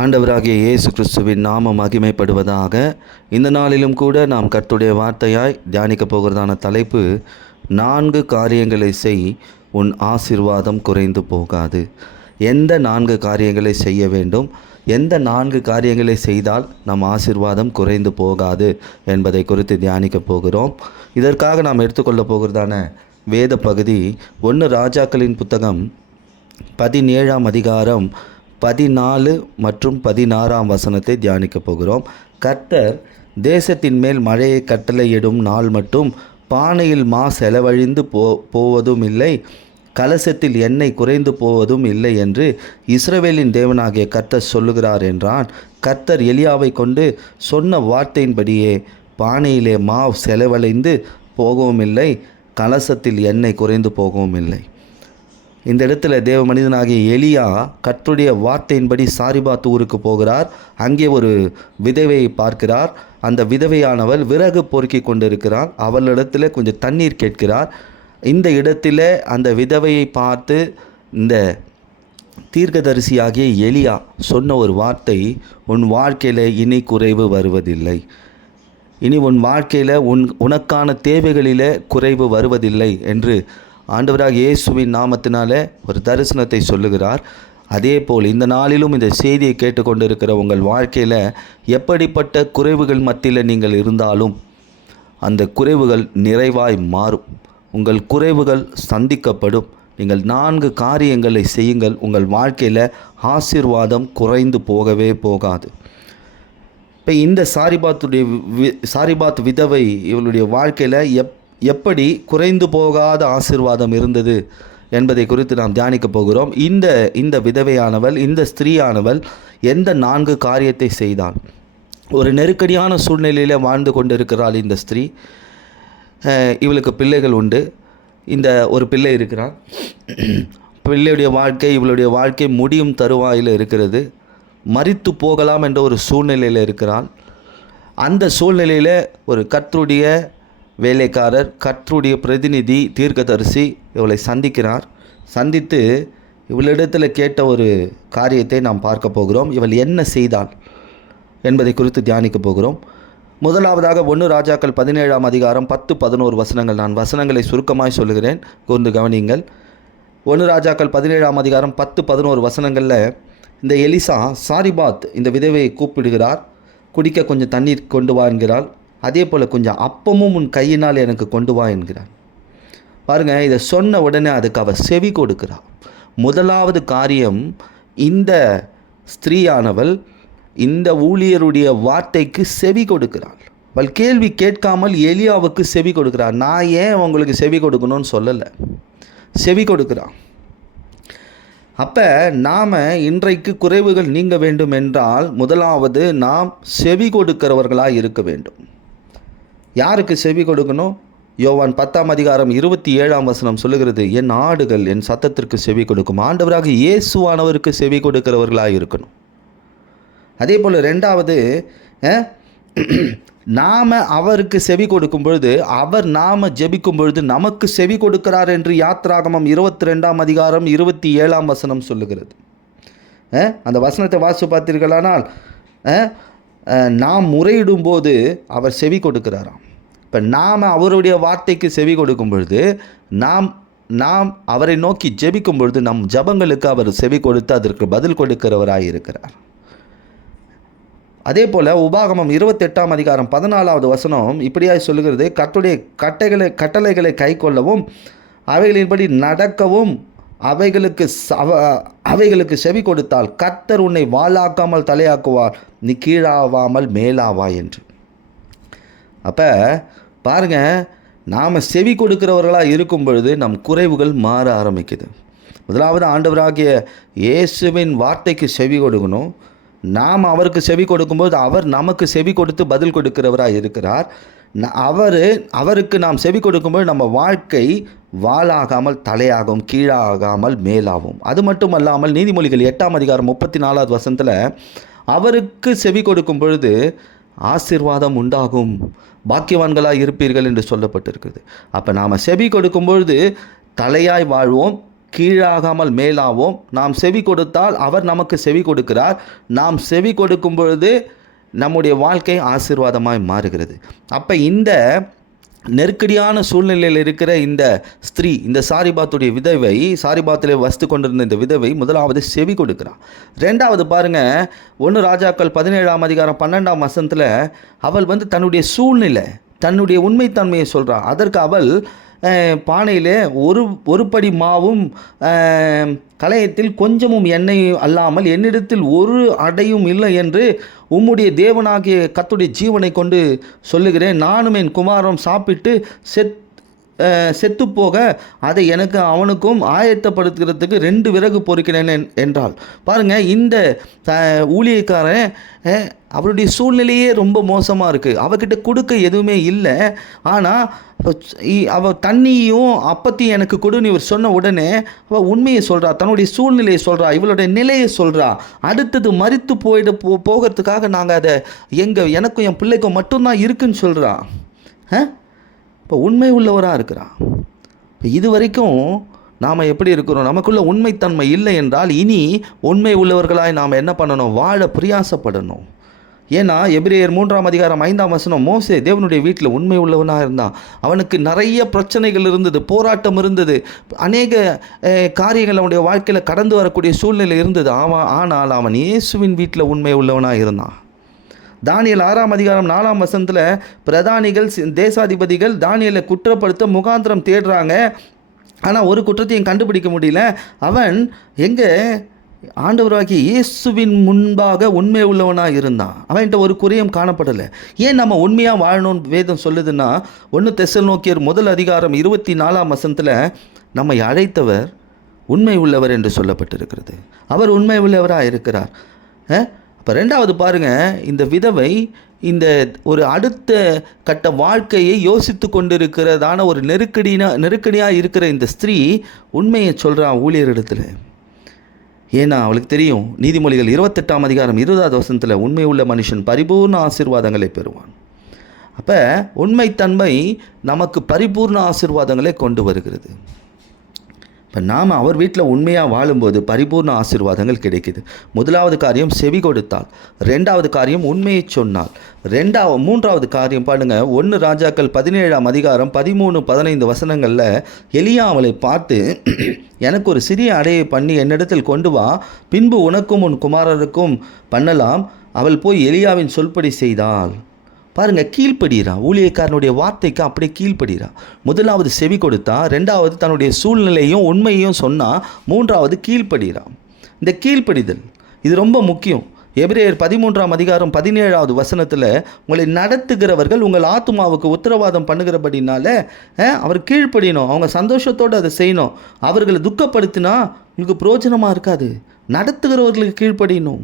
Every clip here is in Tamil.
ஆண்டவராகிய இயேசு கிறிஸ்துவின் நாமம் மகிமைப்படுவதாக இந்த நாளிலும் கூட நாம் கர்த்துடைய வார்த்தையாய் தியானிக்கப் போகிறதான தலைப்பு நான்கு காரியங்களை செய் உன் ஆசிர்வாதம் குறைந்து போகாது. எந்த நான்கு காரியங்களை செய்ய வேண்டும்? எந்த நான்கு காரியங்களை செய்தால் நம் ஆசிர்வாதம் குறைந்து போகாது என்பதை குறித்து தியானிக்கப் போகிறோம். இதற்காக நாம் எடுத்துக்கொள்ளப் போகிறதான வேத பகுதி ஒன்று ராஜாக்களின் புத்தகம் பதினேழாம் அதிகாரம் பதினாலு மற்றும் பதினாறாம் வசனத்தை தியானிக்கப் போகிறோம். கர்த்தர் தேசத்தின் மேல் மழையை கட்டளையிடும் நாள் மட்டும் பானையில் மா செலவழிந்து போ போவதும் இல்லை கலசத்தில் எண்ணெய் குறைந்து போவதும் இல்லை என்று இஸ்ரவேலின் தேவனாகிய கர்த்தர் சொல்லுகிறார் என்றான். கர்த்தர் எலியாவை கொண்டு சொன்ன வார்த்தையின்படியே பானையிலே மா செலவழிந்து போகவும் இல்லை கலசத்தில் எண்ணெய் குறைந்து போகவும் இல்லை இந்த இடத்துல தேவ மனிதனாகிய எலியா கர்த்தருடைய வார்த்தையின்படி சாரிபாத் ஊருக்கு போகிறார். அங்கே ஒரு விதவையை பார்க்கிறார். அந்த விதவையானவள் விறகு பொறுக்கி கொண்டிருக்கிறார் அவளிடத்தில் கொஞ்சம் தண்ணீர் கேட்கிறார். இந்த இடத்துல அந்த விதவையை பார்த்து இந்த தீர்க்கதரிசியாகிய எலியா சொன்ன ஒரு வார்த்தை உன் வாழ்க்கையில் இனி குறைவு வருவதில்லை. இனி உன் வாழ்க்கையில் உன் உனக்கான தேவைகளில் குறைவு வருவதில்லை என்று ஆண்டவராக இயேசுவின் நாமத்தினால ஒரு தரிசனத்தை சொல்லுகிறார். அதே போல் இந்த நாளிலும் இந்த செய்தியை கேட்டுக்கொண்டிருக்கிற உங்கள் வாழ்க்கையில் எப்படிப்பட்ட குறைவுகள் மத்தியில் நீங்கள் இருந்தாலும் அந்த குறைவுகள் நிறைவாய் மாறும். உங்கள் குறைவுகள் சந்திக்கப்படும். நீங்கள் நான்கு காரியங்களை செய்யுங்கள். உங்கள் வாழ்க்கையில் ஆசீர்வாதம் குறைந்து போகவே போகாது. இப்போ இந்த சாரிபாத்துடைய வி சாரிபாத் விதவை இவளுடைய வாழ்க்கையில் எப் எப்படி குறைந்து போகாத ஆசீர்வாதம் இருந்தது என்பதை குறித்து நாம் தியானிக்க போகிறோம். இந்த இந்த விதவையானவள் இந்த ஸ்திரீயானவள் எந்த நான்கு காரியத்தை செய்தாள்? ஒரு நெருக்கடியான சூழ்நிலையில் வாழ்ந்து கொண்டிருக்கிறாள் இந்த ஸ்திரீ. இவளுக்கு பிள்ளைகள் உண்டு. இந்த ஒரு பிள்ளை இருக்கிறான். பிள்ளையுடைய வாழ்க்கை இவளுடைய வாழ்க்கை முடியும் தருவாயில் இருக்கிறது. மறித்து போகலாம் என்ற ஒரு சூழ்நிலையில் இருக்கிறாள். அந்த சூழ்நிலையில் ஒரு கத்தருடைய வேலைக்காரர் கர்த்தருடைய பிரதிநிதி தீர்க்கதரிசி இவளை சந்திக்கிறார். சந்தித்து இவளிடத்தில் கேட்ட ஒரு காரியத்தை நாம் பார்க்க போகிறோம். இவள் என்ன செய்தாள் என்பதை குறித்து தியானிக்க போகிறோம். முதலாவதாக ஒன்று ராஜாக்கள் பதினேழாம் அதிகாரம் பத்து பதினோரு வசனங்கள். நான் வசனங்களை சுருக்கமாய் சொல்லுகிறேன். கூர்ந்து கவனியுங்கள். ஒன்று ராஜாக்கள் பதினேழாம் அதிகாரம் பத்து பதினோரு வசனங்களில் இந்த எலிசா சாரிபாத் இந்த விதவையை கூப்பிடுகிறார். குடிக்க கொஞ்சம் தண்ணீர் கொண்டு வா என்கிறாள். அதே போல் கொஞ்சம் அப்பமும் உன் கையினால் எனக்கு கொண்டு வா என்கிறார். பாருங்கள் இதை சொன்ன உடனே அதுக்கு அவள் செவி கொடுக்கிறாள் முதலாவது காரியம் இந்த ஸ்திரீயானவள் இந்த ஊழியருடைய வார்த்தைக்கு செவி கொடுக்கிறாள். அவள் கேள்வி கேட்காமல் எலியாவுக்கு செவி கொடுக்கிறார் நான் ஏன் உங்களுக்கு செவி கொடுக்கணும்னு சொல்லலை? செவி கொடுக்கிறான் அப்போ நாம் இன்றைக்கு குறைவுகள் நீங்க வேண்டும் என்றால் முதலாவது நாம் செவி கொடுக்கிறவர்களாக இருக்க வேண்டும். யாருக்கு செவி கொடுக்கணும்? யோவான் பத்தாம் அதிகாரம் இருபத்தி ஏழாம் வசனம் சொல்லுகிறது என் ஆடுகள் என் சத்தத்திற்கு செவி கொடுக்கும். ஆண்டவராக இயேசுவானவருக்கு செவி கொடுக்கிறவர்களாக இருக்கணும். அதே போல் ரெண்டாவது நாம் அவருக்கு செவி கொடுக்கும் பொழுது அவர் நாம் ஜெபிக்கும் பொழுது நமக்கு செவி கொடுக்கிறார் என்று யாத்ராகமம் இருபத்தி ரெண்டாம் அதிகாரம் இருபத்தி ஏழாம் வசனம் சொல்லுகிறது. அந்த வசனத்தை வாசு பார்த்தீர்களானால் நாம் முறையிடும் போது அவர் செவி கொடுக்கிறாராம். இப்போ நாம் அவருடைய வார்த்தைக்கு செவி கொடுக்கும் பொழுது நாம் நாம் அவரை நோக்கி ஜெபிக்கும் பொழுது நம் ஜபங்களுக்கு அவர் செவி கொடுத்து அதற்கு பதில் கொடுக்கிறவராக இருக்கிறார். அதே போல் உபாகமம் இருபத்தெட்டாம் அதிகாரம் பதினாலாவது வசனம் இப்படியாய் சொல்லுகிறது கர்த்தருடைய கட்டைகளை கட்டளைகளை கை கொள்ளவும் அவைகளின்படி நடக்கவும் அவைகளுக்கு ச- அவ அவைகளுக்கு செவி கொடுத்தால் கத்தர் உன்னை வாளாக்காமல் தலையாக்குவார். நீ கீழாவாமல் மேலாவா என்று. அப்போ பாருங்க நாம் செவி கொடுக்கிறவர்களாக இருக்கும் பொழுது நம் குறைவுகள் மாற ஆரம்பிக்குது. முதலாவது ஆண்டவராகிய இயேசுவின் வார்த்தைக்கு செவி கொடுக்கணும். நாம் அவருக்கு செவி கொடுக்கும்போது அவர் நமக்கு செவி கொடுத்து பதில் கொடுக்கிறவராக இருக்கிறார். அவர் அவருக்கு நாம் செவி கொடுக்கும்போது நம்ம வாழ்க்கை வாளாகாமல் தலையாகும் கீழாகாமல் மேலாகும். அது மட்டும் அல்லாமல் நீதிமொழிகள் எட்டாம் அதிகாரம் முப்பத்தி நாலாவது வசனத்தில் அவருக்கு செவி கொடுக்கும் பொழுது ஆசிர்வாதம் உண்டாகும். பாக்கியவான்களாக இருப்பீர்கள் என்று சொல்லப்பட்டிருக்கிறது. அப்போ நாம் செவி கொடுக்கும்பொழுது தலையாய் வாழ்வோம் கீழாகாமல் மேலாவோம். நாம் செவி கொடுத்தால் அவர் நமக்கு செவி கொடுக்கிறார். நாம் செவி கொடுக்கும் பொழுது நம்முடைய வாழ்க்கை ஆசீர்வாதமாய் மாறுகிறது. அப்போ இந்த நெருக்கடியான சூழ்நிலையில் இருக்கிற இந்த ஸ்திரீ இந்த சாரிபாத்துடைய விதவை சாரிபாத்தில் வசித்து கொண்டிருந்த இந்த விதவை முதலாவது செவி கொடுக்குறான் ரெண்டாவது பாருங்க ஒன்று ராஜாக்கள் பதினேழாம் அதிகாரம் பன்னெண்டாம் வசனத்தில் அவள் வந்து தன்னுடைய சூழ்நிலை தன்னுடைய உண்மைத்தன்மையை சொல்கிறான் அதற்கு அவள் பானையிலே ஒரு ஒரு படி மாவும் கலையத்தில் கொஞ்சமும் எண்ணெய் அல்லாமல் என்னிடத்தில் ஒரு அடையும் இல்லை என்று உம்முடைய தேவனாகிய கத்துடைய ஜீவனை கொண்டு சொல்லுகிறேன். நானும் என் குமாரம் சாப்பிட்டு செத் செத்துப்போக அதை எனக்கு அவனுக்கும் ஆயத்தப்படுத்துகிறதுக்கு ரெண்டு விறகு பொறுக்கிறேன் என்றாள். பாருங்கள் இந்த ஊழியக்காரன் அவருடைய சூழ்நிலையே ரொம்ப மோசமாக இருக்குது அவகிட்ட கொடுக்க எதுவுமே இல்லை. ஆனால் அவ தண்ணியும் அப்பத்தையும் எனக்கு கொடுன்னு இவர் சொன்ன உடனே அவள் உண்மையை சொல்கிறா தன்னுடைய சூழ்நிலையை சொல்கிறா இவளுடைய நிலையை சொல்கிறா அடுத்தது மறித்து போயிட போ போகிறதுக்காக நாங்கள் அதை எங்கள் எனக்கும் என் பிள்ளைக்கும் மட்டும்தான் இருக்குன்னு சொல்கிறா இப்போ உண்மை உள்ளவராக இருக்கிறான். இப்போ இது வரைக்கும் நாம் எப்படி இருக்கிறோம்? நமக்குள்ள உண்மைத்தன்மை இல்லை என்றால் இனி உண்மை உள்ளவர்களாய் நாம் என்ன பண்ணணும்? வாழ பிரியாசப்படணும். ஏன்னா எபிரேயர் மூன்றாம் அதிகாரம் ஐந்தாம் வசனம் மோசே தேவனுடைய வீட்டில் உண்மை உள்ளவனாக இருந்தான். அவனுக்கு நிறைய பிரச்சனைகள் இருந்தது போராட்டம் இருந்தது. அநேக காரியங்கள் அவனுடைய வாழ்க்கையில் கடந்து வரக்கூடிய சூழ்நிலை இருந்தது. அவன் ஆனால் அவன் இயேசுவின் வீட்டில் உண்மை உள்ளவனாக இருந்தான். தானியல் ஆறாம் அதிகாரம் நாலாம் வசனத்தில் பிரதானிகள் சி- தேசாதிபதிகள் தானியலை குற்றப்படுத்த முகாந்திரம் தேடுறாங்க. ஆனால் ஒரு குற்றத்தையும் கண்டுபிடிக்க முடியல. அவன் எங்கே? ஆண்டவராகி இயேசுவின் முன்பாக உண்மை உள்ளவனாக இருந்தான். அவன்கிட்ட ஒரு குறையும் காணப்படலை. ஏன் நம்ம உண்மையாக வாழணும்னு வேதம் சொல்லுதுன்னா ஒன்று தெசல் நோக்கியர் முதல் அதிகாரம் இருபத்தி நாலாம் வசனத்தில் நம்மை அழைத்தவர் உண்மை உள்ளவர் என்று சொல்லப்பட்டிருக்கிறது. அவர் உண்மை உள்ளவராக இருக்கிறார் இப்போ ரெண்டாவது பாருங்க இந்த விதவை இந்த ஒரு அடுத்த கட்ட வாழ்க்கையை யோசித்து கொண்டிருக்கிறதான ஒரு நெருக்கடினா நெருக்கடியாக இருக்கிற இந்த ஸ்திரீ உண்மையை சொல்கிறான் ஊழியரிடத்தில். ஏன்னா அவளுக்கு தெரியும் நீதிமொழிகள் இருபத்தெட்டாம் அதிகாரம் இருபதாவது வசனத்தில் உண்மை உள்ள மனுஷன் பரிபூர்ண ஆசீர்வாதங்களை பெறுவான். அப்போ உண்மைத்தன்மை நமக்கு பரிபூர்ண ஆசீர்வாதங்களை கொண்டு வருகிறது. இப்போ நாம் அவர் வீட்டில் உண்மையாக வாழும்போது பரிபூர்ண ஆசீர்வாதங்கள் கிடைக்குது. முதலாவது காரியம் செவி கொடுத்தால். ரெண்டாவது காரியம் உண்மையை சொன்னால். ரெண்டாவது மூன்றாவது காரியம் பாருங்க. ஒன்று ராஜாக்கள் பதினேழாம் அதிகாரம் பதிமூணு பதினைந்து வசனங்களில் எலியா அவளை பார்த்து எனக்கு ஒரு சிறிய அடையை பண்ணி என்னிடத்தில் கொண்டு வா. பின்பு உனக்கும் உன் குமாரருக்கும் பண்ணலாம். அவள் போய் எலியாவின் சொல்படி செய்தாள். பாருங்க கீழ்ப்படுகிறான் ஊழியக்காரனுடைய வார்த்தைக்கு அப்படியே கீழ்ப்படுகிறான் முதலாவது செவி கொடுத்தா ரெண்டாவது தன்னுடைய சூழ்நிலையும் உண்மையையும் சொன்னால் மூன்றாவது கீழ்ப்படுகிறான் இந்த கீழ்ப்படிதல் இது ரொம்ப முக்கியம். எபிரேயர் பதிமூன்றாம் அதிகாரம் பதினேழாவது வசனத்தில் உங்களை நடத்துகிறவர்கள் உங்கள் ஆத்துமாவுக்கு உத்தரவாதம் பண்ணுகிறபடினால அவர் கீழ்ப்படியணும். அவங்க சந்தோஷத்தோடு அதை செய்யணும். அவர்களை துக்கப்படுத்தினா உங்களுக்கு பிரயோஜனமாக இருக்காது. நடத்துகிறவர்களுக்கு கீழ்ப்படியணும்.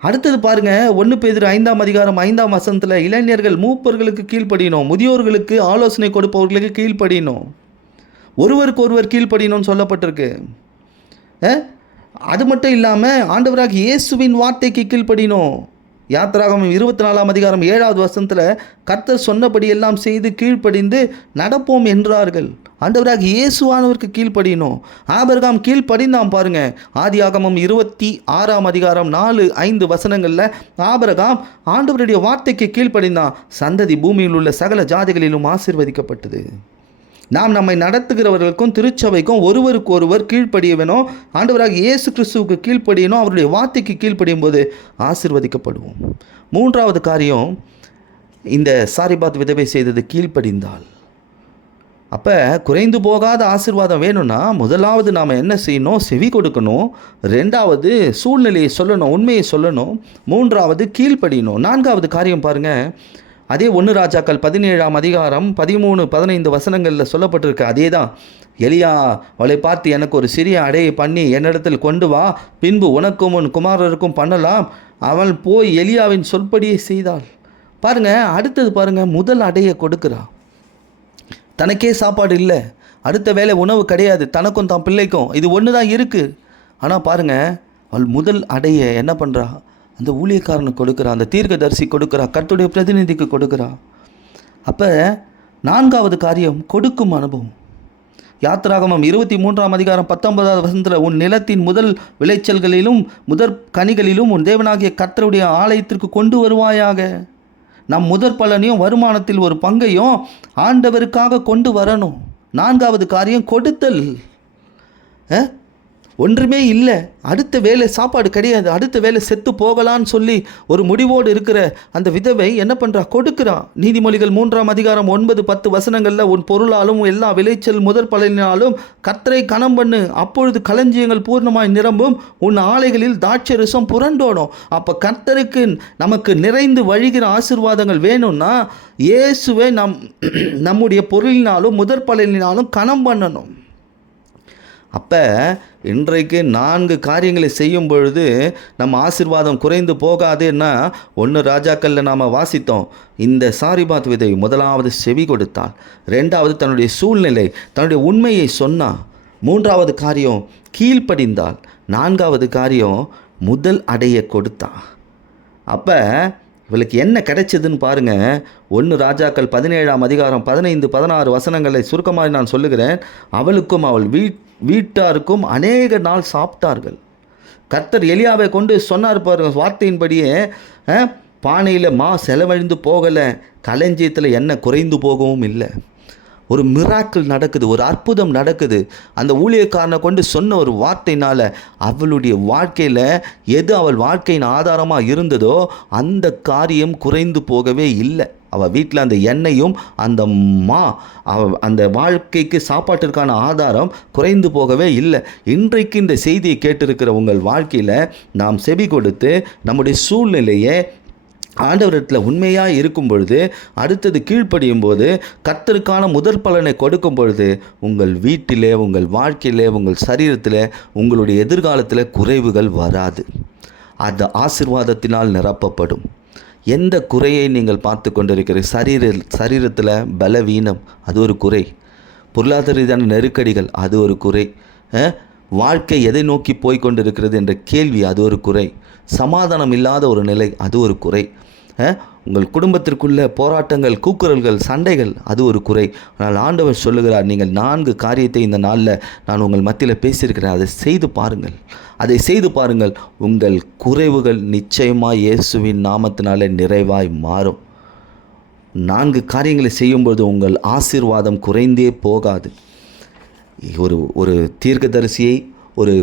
அடுத்தது பாருங்க ஒன்று பேதிரு ஐந்தாம் அதிகாரம் ஐந்தாம் வசனத்தில் இளைஞர்கள் மூப்பர்களுக்கு கீழ்ப்படியணும் முதியோர்களுக்கு ஆலோசனை கொடுப்பவர்களுக்கு கீழ்ப்படியணும். ஒருவருக்கு ஒருவர் கீழ்ப்படியணும்னு சொல்லப்பட்டிருக்கு. அது மட்டும் இல்லாமல் ஆண்டவராக இயேசுவின் வார்த்தைக்கு கீழ்ப்படியணும். யாத்திராகமம் இருபத்தி நாலாம் அதிகாரம் ஏழாவது வசனத்தில் கர்த்தர் சொன்னபடி எல்லாம் செய்து கீழ்ப்படிந்து நடப்போம் என்றார்கள். ஆண்டவராக இயேசுவானவருக்கு கீழ்ப்படியணும். ஆபர்காம் கீழ்ப்படிந்தான் பாருங்க ஆதியாகமம் இருபத்தி ஆறாம் அதிகாரம் நாலு ஐந்து வசனங்களில் ஆபரகாம் ஆண்டவருடைய வார்த்தைக்கு கீழ்ப்படிந்தான். சந்ததி பூமியில் உள்ள சகல ஜாதிகளிலும் ஆசிர்வதிக்கப்பட்டது. நாம் நம்மை நடத்துகிறவர்களுக்கும் திருச்சபைக்கும் ஒருவருக்கு ஒருவர் கீழ்ப்படிய வேணும் ஆண்டவராக இயேசு கிறிஸ்துவுக்கு கீழ்ப்படியணும் அவருடைய வார்த்தைக்கு கீழ்ப்படியும் போது ஆசிர்வதிக்கப்படுவோம் மூன்றாவது காரியம் இந்த சாரிபாத் விதவை செய்தது கீழ்ப்படிந்தால். அப்போ குறைந்து போகாத ஆசிர்வாதம் வேணும்னா முதலாவது நாம் என்ன செய்யணும்? செவி கொடுக்கணும். ரெண்டாவது சூழ்நிலையை சொல்லணும் உண்மையை சொல்லணும். மூன்றாவது கீழ்ப்படியணும். நான்காவது காரியம் பாருங்கள் அதே ஒன்று ராஜாக்கள் பதினேழாம் அதிகாரம் பதிமூணு பதினைந்து வசனங்களில் சொல்லப்பட்டிருக்கு. அதே தான் எலியா அவளை பார்த்து எனக்கு ஒரு சிறிய அடையை பண்ணி என்னிடத்தில் கொண்டு வா. பின்பு உனக்கும் உன் குமாரருக்கும் பண்ணலாம். அவள் போய் எலியாவின் சொற்படியை செய்தாள். பாருங்கள் அடுத்தது பாருங்கள் முதல் அடையை கொடுக்குறா. தனக்கே சாப்பாடு இல்லை. அடுத்த வேலை உணவு கிடையாது. தனக்கும் தான் பிள்ளைக்கும். இது ஒன்று தான் இருக்குது ஆனால் பாருங்கள் அவள் முதல் அடையை என்ன பண்ணுறா அந்த ஊழியக்காரனுக்கு கொடுக்குறா அந்த தீர்க்கதரிசி கொடுக்குறா கர்த்தருடைய பிரதிநிதிக்கு கொடுக்குறா. அப்போ நான்காவது காரியம் கொடுக்கும் அனுபவம். யாத்ராகமம் இருபத்தி மூன்றாம் அதிகாரம் பத்தொன்பதாவது வசந்தில் உன் நிலத்தின் முதல் விளைச்சல்களிலும் முதற் கனிகளிலும் உன் தேவனாகிய கர்த்தருடைய ஆலயத்திற்கு கொண்டு வருவாயாக. நம் முதற் பலனையும் வருமானத்தில் ஒரு பங்கையும் ஆண்டவருக்காக கொண்டு வரணும். நான்காவது காரியம் கொடுத்தல். ஆ ஒன்றுமே இல்லை. அடுத்த வேலை சாப்பாடு கிடையாது. அடுத்த வேலை செத்து போகலான்னு சொல்லி ஒரு முடிவோடு இருக்கிற அந்த விதவை என்ன பண்ணுறா கொடுக்குறா. நீதிமொழிகள் மூன்றாம் அதிகாரம் ஒன்பது பத்து வசனங்களில் உன் பொருளாலும் எல்லா விளைச்சல் முதற் பலனினாலும் கத்தரை கணம் பண்ணு. அப்பொழுது களஞ்சியங்கள் பூர்ணமாய் நிரம்பும். உன் ஆலைகளில் தாட்சரசம் புரண்டோடும். அப்போ கர்த்தருக்கு நமக்கு நிறைந்து வழிகிற ஆசீர்வாதங்கள் வேணும்னா இயேசுவை நம் நம்முடைய பொருளினாலும் முதற் பலனினாலும் கணம் பண்ணணும். அப்போ இன்றைக்கு நான்கு காரியங்களை செய்யும் பொழுது நம்ம ஆசீர்வாதம் குறைந்து போகாதுன்னா ஒன்று ராஜாக்களில் நாம் வாசித்தோம். இந்த சாரிபாத் விதை முதலாவது செவி கொடுத்தாள். ரெண்டாவது தன்னுடைய சூழ்நிலை தன்னுடைய உண்மையை சொன்னால் மூன்றாவது காரியம் கீழ்ப்படிந்தாள். நான்காவது காரியம் முதல் அடைய கொடுத்தா. அப்போ இவளுக்கு என்ன கிடைச்சதுன்னு பாருங்க. ஒன்று ராஜாக்கள் பதினேழாம் அதிகாரம் பதினைந்து பதினாறு வசனங்களை சுருக்கமாக நான் சொல்லுகிறேன். அவளுக்கும் அவள் வீட் வீட்டாருக்கும் அநேக நாள் சாப்பிட்டார்கள். கர்த்தர் எலியாவை கொண்டு சொன்னார் பாருங்க வார்த்தையின்படியே பானையில் மா செலவழிந்து போகலை களஞ்சியத்தில் எண்ணெய் குறைந்து போகவும் இல்லை. ஒரு மிராக்கிள் நடக்குது ஒரு அற்புதம் நடக்குது. அந்த ஊழியக்காரனை கொண்டு சொன்ன ஒரு வார்த்தையினால் அவளுடைய வாழ்க்கையில் எது அவள் வாழ்க்கையின் ஆதாரமாக இருந்ததோ அந்த காரியம் குறைந்து போகவே இல்லை. அவள் வீட்டில் அந்த எண்ணெயும் அந்த மா அவ அந்த வாழ்க்கைக்கு சாப்பாட்டிற்கான ஆதாரம் குறைந்து போகவே இல்லை. இன்றைக்கு இந்த செய்தியை கேட்டிருக்கிற உங்கள் வாழ்க்கையில் நாம் செவி கொடுத்து நம்முடைய சூழ்நிலையை ஆண்டவரிடத்தில் உண்மையாக இருக்கும் பொழுது அடுத்தது கீழ்ப்படியும் போது கத்தருக்கான முதற் பலனை கொடுக்கும் பொழுது உங்கள் வீட்டிலே உங்கள் வாழ்க்கையிலே உங்கள் சரீரத்தில் உங்களுடைய எதிர்காலத்தில் குறைவுகள் வராது. அது ஆசிர்வாதத்தினால் நிரப்பப்படும். எந்த குறையை நீங்கள் பார்த்து கொண்டிருக்கிற சரீர சரீரத்தில் பலவீனம் அது ஒரு குறை. பொருளாதார ரீதியான நெருக்கடிகள் அது ஒரு குறை. வாழ்க்கை எதை நோக்கி போய்கொண்டிருக்கிறது என்ற கேள்வி அது ஒரு குறை. சமாதானம் இல்லாத ஒரு நிலை அது ஒரு குறை. உங்கள் குடும்பத்திற்குள்ள போராட்டங்கள் கூக்குரல்கள் சண்டைகள் அது ஒரு குறை. ஆனால் ஆண்டவர் சொல்லுகிறார் நீங்கள் நான்கு காரியத்தை இந்த நாளில் நான் உங்கள் மத்தியில் பேசியிருக்கிறேன். அதை செய்து பாருங்கள். அதை செய்து பாருங்கள். உங்கள் குறைவுகள் நிச்சயமாக இயேசுவின் நாமத்தினாலே நிறைவாய் மாறும். நான்கு காரியங்களை செய்யும்போது உங்கள் ஆசீர்வாதம் குறைந்தே போகாது. ஒரு ஒரு தீர்க்கதரிசியை ஒரு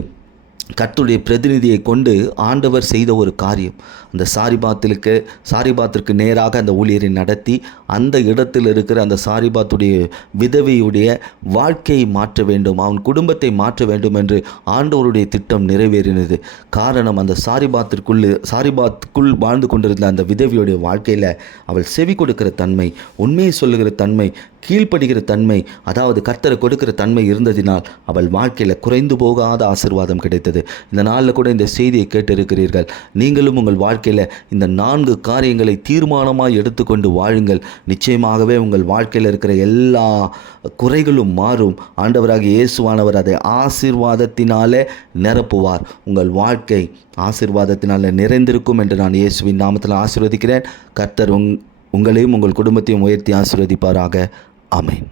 கர்த்துடைய பிரதிநிதியை கொண்டு ஆண்டவர் செய்த ஒரு காரியம். அந்த சாரிபாத்திலுக்கு சாரிபாத்திற்கு நேராக அந்த ஊழியரை நடத்தி அந்த இடத்தில் இருக்கிற அந்த சாரிபாத்துடைய விதவையுடைய வாழ்க்கையை மாற்ற வேண்டும் அவன் குடும்பத்தை மாற்ற வேண்டும் என்று ஆண்டவருடைய திட்டம் நிறைவேறினது. காரணம் அந்த சாரிபாத்திற்குள்ளே சாரிபாத்துக்குள் வாழ்ந்து கொண்டிருந்த அந்த விதவியுடைய வாழ்க்கையில் அவள் செவி கொடுக்கிற தன்மை உண்மையை சொல்லுகிற தன்மை கீழ்ப்படுகிற தன்மை அதாவது கர்த்தரை கொடுக்கிற தன்மை இருந்ததினால் அவள் வாழ்க்கையில் குறைந்து போகாத ஆசீர்வாதம் கிடைத்தது. இந்த நாளில் கூட இந்த செய்தியை கேட்டிருக்கிறீர்கள். நீங்களும் உங்கள் வாழ்க்கையில் இந்த நான்கு காரியங்களை தீர்மானமாக எடுத்துக்கொண்டு வாழுங்கள். நிச்சயமாகவே உங்கள் வாழ்க்கையில் இருக்கிற எல்லா குறைகளும் மாறும். ஆண்டவராக இயேசுவானவர் அதை ஆசிர்வாதத்தினாலே நிரப்புவார். உங்கள் வாழ்க்கை ஆசிர்வாதத்தினால நிறைந்திருக்கும் என்று நான் இயேசுவின் நாமத்தில் ஆசிர்வதிக்கிறேன். கர்த்தர் உங் உங்களையும் உங்கள் குடும்பத்தையும் உயர்த்தி ஆசிர்வதிப்பாராக. ஆமென்